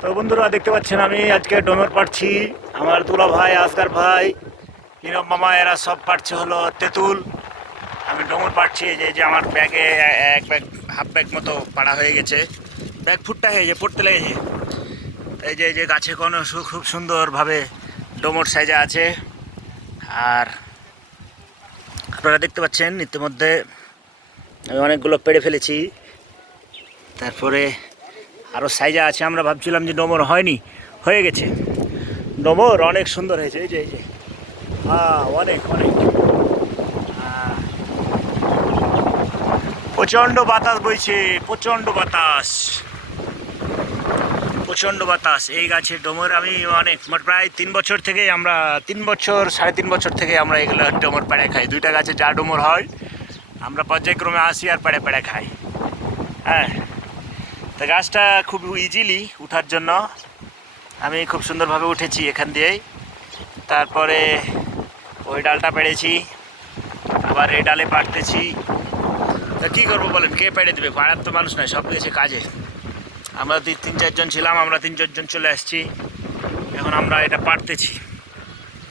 তো বন্ধুরা দেখতে পাচ্ছেন আমি আজকে ডোমর পাড়ছি। আমার দুলা ভাই, আসগার ভাই, ইনব মামা এরা সব পাড়ছে হলো তেঁতুল। আমি ডোমর পাড়ছি। এই যে আমার ব্যাগে এক ব্যাগ, হাফ ব্যাগ মতো পাড়া হয়ে গেছে। ব্যাগ ফুটটা হয়ে যে পড়তে লেগেছে। এই যে গাছে কোনো খুব সুন্দরভাবে ডোমর সাইজা আছে। আর আপনারা দেখতে পাচ্ছেন ইতিমধ্যে আমি অনেকগুলো পেড়ে ফেলেছি। তারপরে আরও সাইজা আছে। আমরা ভাবছিলাম যে ডোমর হয়নি, হয়ে গেছে। ডোমর অনেক সুন্দর হয়েছে। এই যে অনেক অনেক প্রচণ্ড বাতাস বইছে, প্রচণ্ড বাতাস, প্রচণ্ড বাতাস। এই গাছের ডোমর আমি অনেক প্রায় 3 বছর থেকে আমরা 3 বছর 3.5 বছর থেকে আমরা এগুলো ডোমর পেড়ে খাই। দুইটা গাছে যা ডোমর হয় আমরা পর্যায়ক্রমে আসি আর পেড়ে পেড়ে খাই। হ্যাঁ, তো গাছটা খুব ইজিলি উঠার জন্য আমি খুব সুন্দরভাবে উঠেছি এখান দিয়েই। তারপরে ওই ডালটা পেড়েছি, আবার এই ডালে পাড়তেছি। তা কী করবো বলেন, কে পেড়ে দেবে? পাড়ার তো মানুষ নয়, সব গেছে কাজে। আমরা 3-4 জন ছিলাম, আমরা 3-4 জন চলে আসছি। এখন আমরা এটা পাড়তেছি।